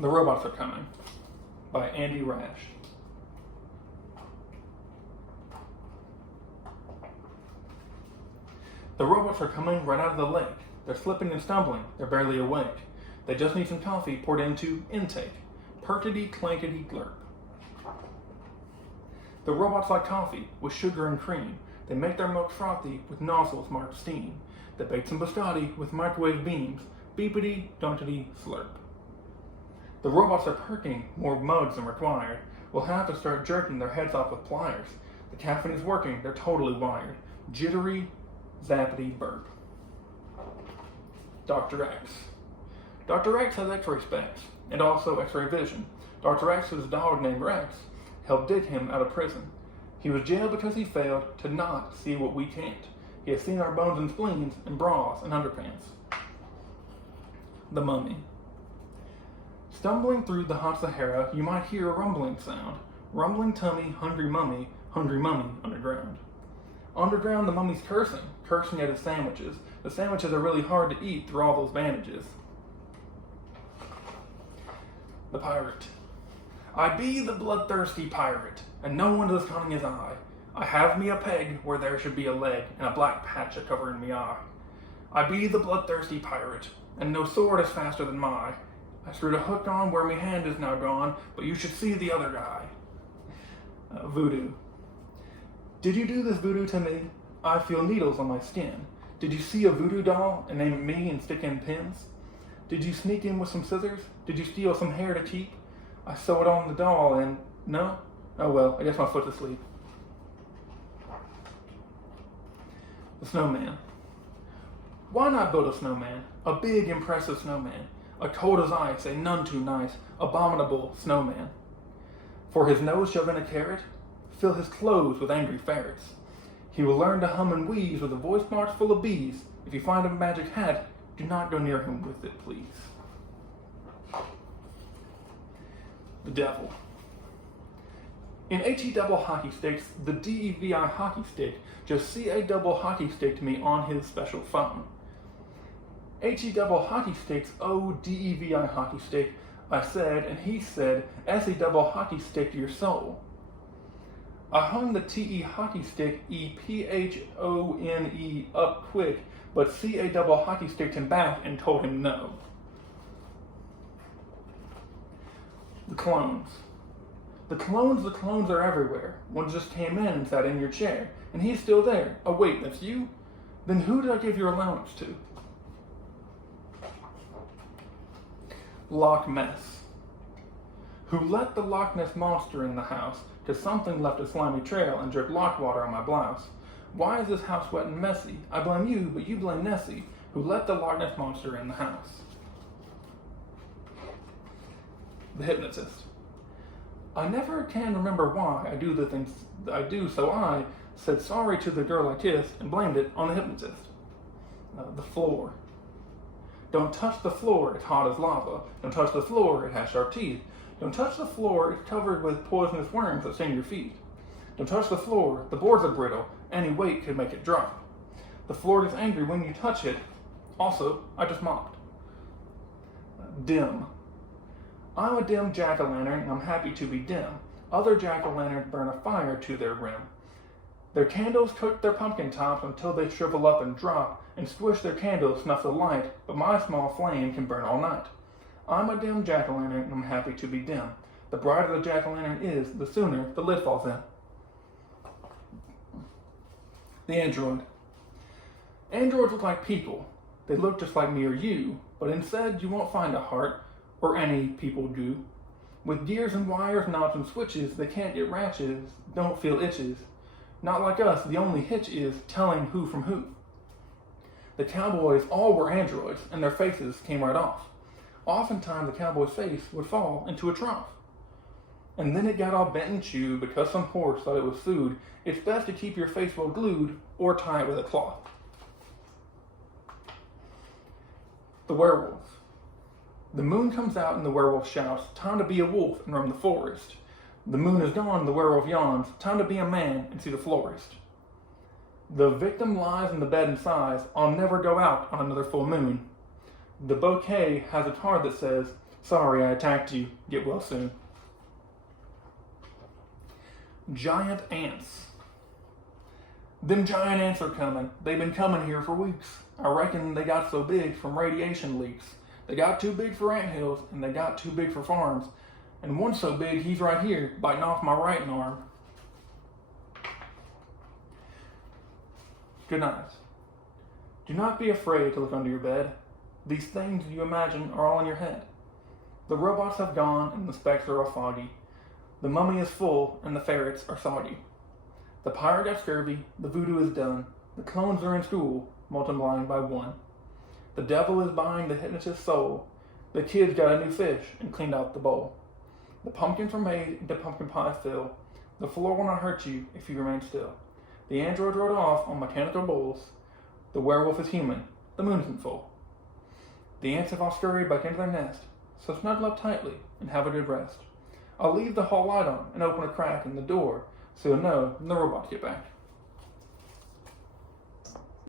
The Robots Are Coming by Andy Rash. The robots are coming right out of the lake. They're slipping and stumbling. They're barely awake. They just need some coffee poured into intake. Perkity clankety glurp. The robots like coffee with sugar and cream. They make their milk frothy with nozzles marked steam. They bake some biscotti with microwave beams. Beepity donkity slurp. The robots are perking more mugs than required. We'll have to start jerking their heads off with pliers. The caffeine is working. They're totally wired. Jittery zappity burp. Dr. X. Dr. X has x-ray specs and also x-ray vision. Dr. X's dog named Rex helped dig him out of prison. He was jailed because he failed to not see what we can't. He has seen our bones and spleens and bras and underpants. The Mummy. Stumbling through the hot Sahara, you might hear a rumbling sound. Rumbling tummy, hungry mummy underground. Underground, the mummy's cursing at his sandwiches. The sandwiches are really hard to eat through all those bandages. The Pirate. I be the bloodthirsty pirate, and no one is cunning as I. I have me a peg where there should be a leg, and a black patch a covering me eye. I be the bloodthirsty pirate, and no sword is faster than my. I screwed a hook on where me hand is now gone, but you should see the other guy. Voodoo. Did you do this voodoo to me? I feel needles on my skin. Did you see a voodoo doll and name it me and stick in pins? Did you sneak in with some scissors? Did you steal some hair to keep? I sew it on the doll and... no? Oh well, I guess my foot's asleep. The Snowman. Why not build a snowman? A big, impressive snowman. A cold as ice, a none too nice, abominable snowman. For his nose shove in a carrot, fill his clothes with angry ferrets. He will learn to hum and wheeze with a voice box full of bees. If you find a magic hat, do not go near him with it, please. The Devil. In HE double hockey sticks, the DEVI hockey stick just CA double hockey sticked me on his special phone. HE double hockey sticks, oh DEVI hockey stick, I said, and he said, SE double hockey stick to your soul. I hung the TE hockey stick EPHONE up quick, but CA double hockey sticked him back and told him no. The Clones. The clones are everywhere. One just came in and sat in your chair, and he's still there. Oh wait, that's you? Then who did I give your allowance to? Loch Ness. Who let the Loch Ness monster in the house? Cause something left a slimy trail and dripped lock water on my blouse. Why is this house wet and messy? I blame you, but you blame Nessie, who let the Loch Ness monster in the house. The Hypnotist. I never can remember why I do the things I do, so I said sorry to the girl I kissed and blamed it on the hypnotist. The Floor. Don't touch the floor, it's hot as lava. Don't touch the floor, it has sharp teeth. Don't touch the floor, it's covered with poisonous worms that sting your feet. Don't touch the floor, the boards are brittle, any weight could make it drop. The floor gets angry when you touch it. Also, I just mocked. Dim. I'm a dim jack-o'-lantern, and I'm happy to be dim. Other jack-o'-lanterns burn a fire to their rim. Their candles cook their pumpkin tops until they shrivel up and drop, and squish their candles snuff the light, but my small flame can burn all night. I'm a dim jack-o'-lantern, and I'm happy to be dim. The brighter the jack-o'-lantern is, the sooner the lid falls in. The Android. Androids look like people. They look just like me or you, but instead you won't find a heart, or any people do. With gears and wires, knobs and switches, they can't get ratchets, don't feel itches. Not like us, the only hitch is telling who from who. The cowboys all were androids, and their faces came right off. Oftentimes the cowboy's face would fall into a trough. And then it got all bent and chewed because some horse thought it was food. It's best to keep your face well glued or tie it with a cloth. The Werewolf. The moon comes out and the werewolf shouts, time to be a wolf and roam the forest. The moon is gone, the werewolf yawns, time to be a man and see the florist. The victim lies in the bed and sighs, I'll never go out on another full moon. The bouquet has a card that says, Sorry I attacked you. Get well soon. Giant ants. Them giant ants are coming. They've been coming here for weeks. I reckon they got so big from radiation leaks. They got too big for anthills, and they got too big for farms. And one's so big, he's right here, biting off my right arm. Good night. Do not be afraid to look under your bed. These things you imagine are all in your head. The robots have gone, and the specks are all foggy. The mummy is full, and the ferrets are soggy. The pirate got scurvy, the voodoo is done. The clones are in school, multiplying by one. The devil is buying the hypnotist's soul. The kids got a new fish and cleaned out the bowl. The pumpkins were made into pumpkin pie fill. The floor will not hurt you if you remain still. The android rode off on mechanical bulls. The werewolf is human. The moon isn't full. The ants have all scurried back into their nest, so snuggle up tightly and have a good rest. I'll leave the hall light on and open a crack in the door so you'll know when the robots get back.